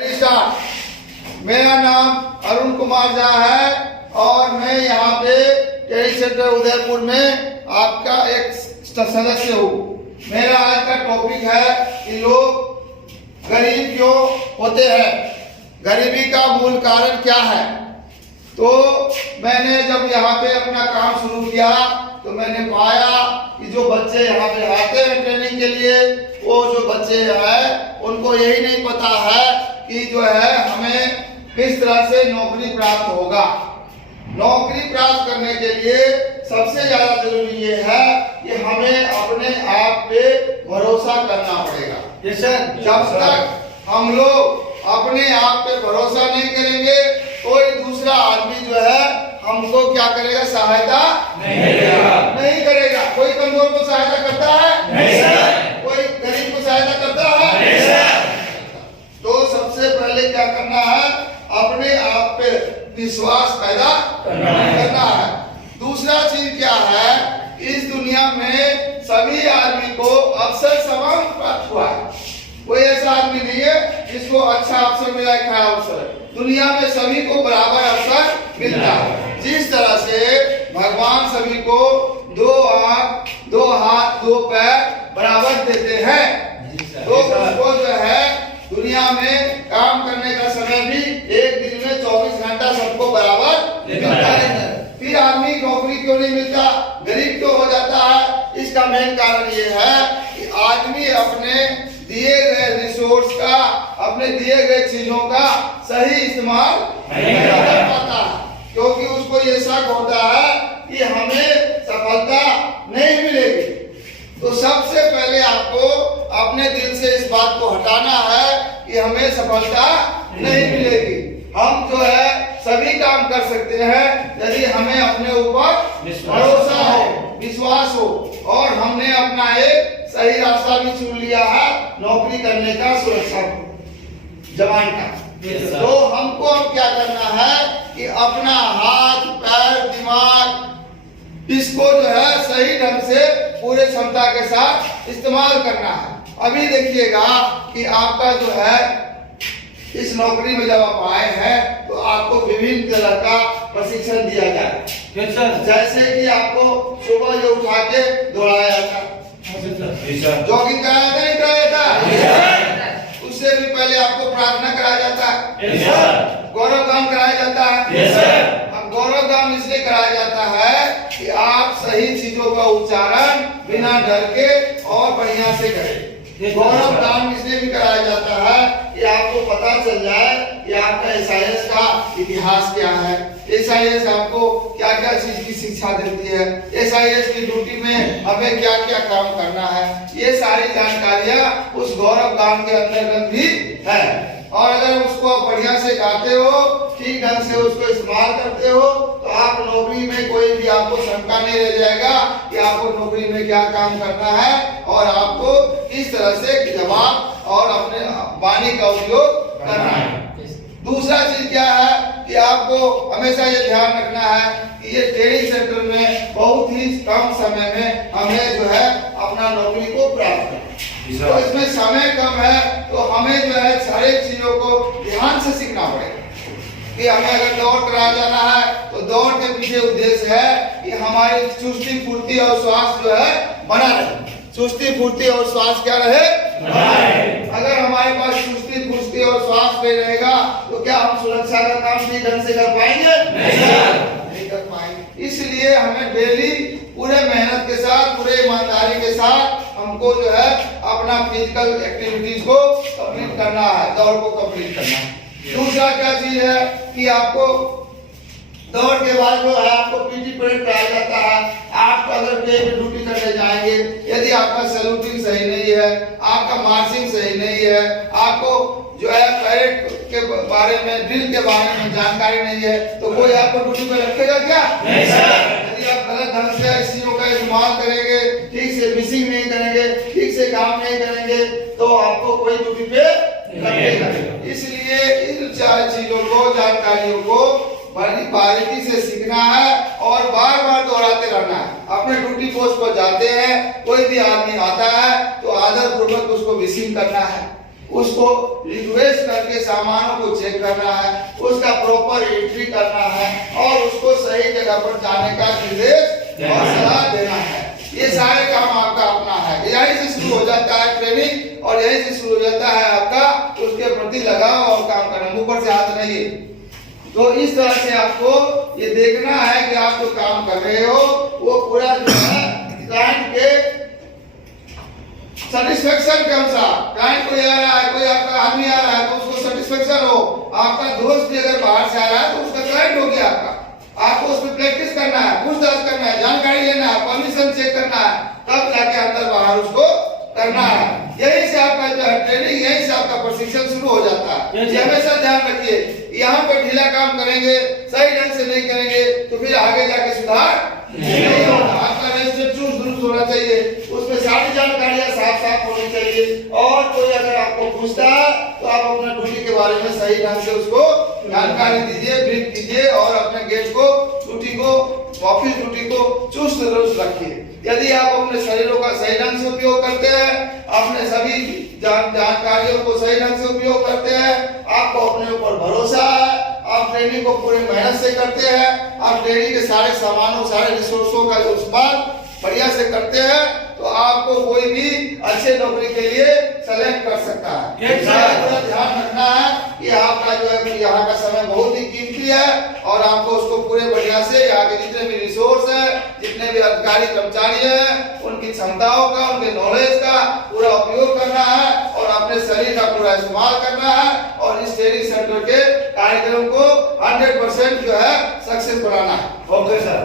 मेरा नाम अरुण कुमार झा है और मैं यहाँ पे ट्रेनिंग सेंटर उदयपुर में आपका एक सदस्य हूँ। मेरा आज का टॉपिक है कि लोग गरीब क्यों होते हैं, गरीबी का मूल कारण क्या है। तो मैंने जब यहाँ पे अपना काम शुरू किया तो मैंने पाया कि जो बच्चे यहाँ पे आते हैं ट्रेनिंग के लिए, वो जो बच्चे हैं उनको यही नहीं पता है कि जो है हमें किस तरह से नौकरी प्राप्त होगा। नौकरी प्राप्त करने के लिए सबसे ज्यादा जरूरी ये है कि हमें अपने आप पे भरोसा करना पड़ेगा। जब तक हम लोग अपने आप पे भरोसा नहीं करेंगे, कोई दूसरा आदमी जो है हमको क्या करेगा, सहायता नहीं करेगा। कोई कमजोर को सहायता करता है? नहीं। कोई गरीब को सहायता करता है? नहीं। तो सबसे पहले क्या करना है, अपने आप पे विश्वास पैदा करना है। दूसरा चीज क्या है, इस दुनिया में सभी आदमी को अवसर समान प्राप्त हुआ है। कोई ऐसा आदमी नहीं है जिसको अच्छा अवसर मिला है, खराब अवसर। दुनिया में सभी को बराबर अवसर मिलता है। जिस तरह से भगवान सभी को 2 आंख, 2 हाथ, 2 पैर बराबर देते हैं, तो उसको जो है दुनिया में काम करने का समय भी एक दिन में 24 घंटा सबको बराबर मिलता है। फिर आदमी नौकरी क्यों नहीं मिलता, गरीब क्यों हो जाता है? इसका मेन कारण ये है कि आदमी अपने दिए गए रिसोर्स का, अपने दिए गए चीजों का सही इस्तेमाल नहीं कर पाता, क्योंकि उसको ये शक होता है कि हमें सफलता नहीं मिलेगी। तो सबसे पहले आपको अपने दिल से इस बात को हटाना है कि हमें सफलता नहीं मिलेगी। हम जो है सभी काम कर सकते हैं यदि हमें अपने ऊपर भरोसा हो, विश्वास हो, और हमने अपना एक सही रास्ता भी चुन लिया है नौकरी करने का, सुरक्षा जवान का। तो हमको अब क्या करना है कि अपना हाथ, पैर, दिमाग, इसको जो है सही ढंग से पूरे क्षमता के साथ इस्तेमाल करना है। अभी देखिएगा कि आपका जो है इस नौकरी में जब आप आए हैं तो आपको विभिन्न तरह का प्रशिक्षण दिया जाए। जैसे कि आपको सुबह जो उठा के दौड़ाया जाता है, जॉगिंग कराया था, नहीं कराया था? उससे भी पहले आपको प्रार्थना कराया जाता है, गौरव गान कराया जाता है। अब गौरव गान इसलिए कराया जाता है कि आप सही चीजों का उच्चारण बिना डर के और बढ़िया से करें। गौरव गान इसलिए भी कराया जाता है कि आपको पता चल जाए कि आपका एसआईएस का इतिहास क्या है, एसआईएस आपको क्या क्या चीज की शिक्षा देती है, एसआईएस की ड्यूटी में हमें क्या क्या काम करना है। ये सारी जानकारियां उस गौरव गान के अंतर्गत भी है। और अगर उसको आप बढ़िया से गाते हो, ठीक ढंग से उसको इस्तेमाल करते हो, तो आप नौकरी में कोई भी आपको शंका नहीं रह जाएगा कि आपको नौकरी में क्या काम करना है और आपको किस तरह से जवाब और अपने वाणी का उपयोग करना है। दूसरा चीज क्या है कि आपको हमेशा ये ध्यान रखना है कि ये ट्रेनिंग सेंटर में बहुत ही कम समय में हमें जो है अपना नौकरी को प्राप्त करना। तो इसमें समय कम है, तो हमें जो है सारी चीजों को ध्यान से सीखना पड़ेगा। कि हमें अगर दौड़ कराया जाना है तो दौड़ के पीछे उद्देश्य है कि हमारी चुस्ती, फुर्ती और स्वास्थ्य जो है बना रहे। चुस्ती, फुर्ती और स्वास्थ्य क्या रहे? अगर हमारे पास चुस्ती, फुर्ती और स्वास्थ्य नहीं रहेगा तो क्या हम सुरक्षा का काम ठीक ढंग से कर पाएंगे? नहीं कर पाएंगे। इसलिए हमें डेली पूरे मेहनत के साथ, पूरे ईमानदारी के साथ हमको जो है अपना फिजिकल एक्टिविटीज को कंप्लीट करना है, दौड़ को कंप्लीट करना है। दूसरा क्या चीज है कि आपको दौड़ के बाद जो है आपको पीटी परेड कराया जाता है। आप अगर कहीं ड्यूटी करने जाएंगे, यदि आपका सैल्यूटिंग सही नहीं है, आपका मार्चिंग सही नहीं है, आपको जो है परेड के बारे में, ड्रिल के बारे में जानकारी नहीं है, तो कोई आपको ड्यूटी पे रखेगा क्या? नहीं सर। यदि आप गलत ढंग से चीजों का इस्तेमाल करेंगे, ठीक से मिसिंग नहीं करेंगे, ठीक से काम नहीं करेंगे, तो आपको कोई ड्यूटी पे रखेगा। इसलिए इन 4 चीजों को, जानकारियों को बड़ी बारीकी से सीखना है और बार बार दोहराते रहना है। अपने ड्यूटी पोस्ट पर जाते हैं, कोई भी आदमी आता है तो आदर पूर्वक उसको विशिंग करना है। उसको रिक्वेस्ट करके सामानों को चेक करना है, उसका प्रॉपर एंट्री करना है और उसको सही जगह पर जाने का निर्देश और सलाह देना है। ये सारे काम आपका अपना है। यही से शुरू हो जाता है ट्रेनिंग और यही से शुरू हो जाता है आपका उसके प्रति लगाव और काम करना, ऊपर से हाथ नहीं। तो इस तरह से आपको ये देखना है कि आप जो काम कर रहे हो वो पूरा जो है क्लाइंट के सेटिस्फेक्शन के अनुसार, क्लाइंट कोई आ रहा है, कोई आपका आदमी आ रहा है तो उसको सेटिस्फेक्शन हो, आपका दोस्त भी अगर बाहर से आ रहा है तो उसका क्लाइंट हो गया आपका। आपको उसमें प्रैक्टिस करना है, पूछताछ करना है, जानकारी लेना है, परमिशन चेक करना है, तब जाके अंदर बाहर उसको करना है। यही से आपका जो है ट्रेनिंग, यही से आपका प्रशिक्षण शुरू हो जाता है। ये हमेशा ध्यान रखिए, यहाँ पे ढीला काम करेंगे, सही ढंग से नहीं करेंगे तो फिर आगे जाके सुधार नहीं होगा। आपका रजिस्टर चुस्त दुरुस्त होना चाहिए, उसमें सारी जानकारियां साफ साफ होनी चाहिए और कोई अगर आपको पूछता है तो आप अपना ड्यूटी के बारे में सही ढंग से उसको जानकारी दीजिए, ब्रीफ कीजिए और अपने गेट को, ड्यूटी को, ऑफिस ड्यूटी को चुस्त दुरुस्त रखिए। यदि आप अपने शरीरों का सही ढंग से उपयोग करते हैं, अपने सभी जानकारियों को सही ढंग से उपयोग करते हैं, आपको अपने ऊपर भरोसा है, आप ट्रेनिंग को पूरे मेहनत से करते हैं, आप ट्रेनिंग के सारे सामानों, सारे रिसोर्सों का इस्तेमाल बढ़िया से करते हैं तो आपको कोई भी अच्छे नौकरी के लिए सेलेक्ट कर सकता है। पूरा ध्यान रखना है कि आपका जो है यहाँ का समय बहुत ही कीमती है और आपको उसको पूरे बढ़िया से यहाँ के जितने भी रिसोर्स है, जितने भी अधिकारी कर्मचारी हैं, उनकी क्षमताओं का, उनके नॉलेज का पूरा उपयोग करना है और अपने शरीर का पूरा इस्तेमाल करना है और इस ट्रेनिंग सेंटर के कार्यक्रम को 100% जो है सक्सेस बनाना है। Okay sir.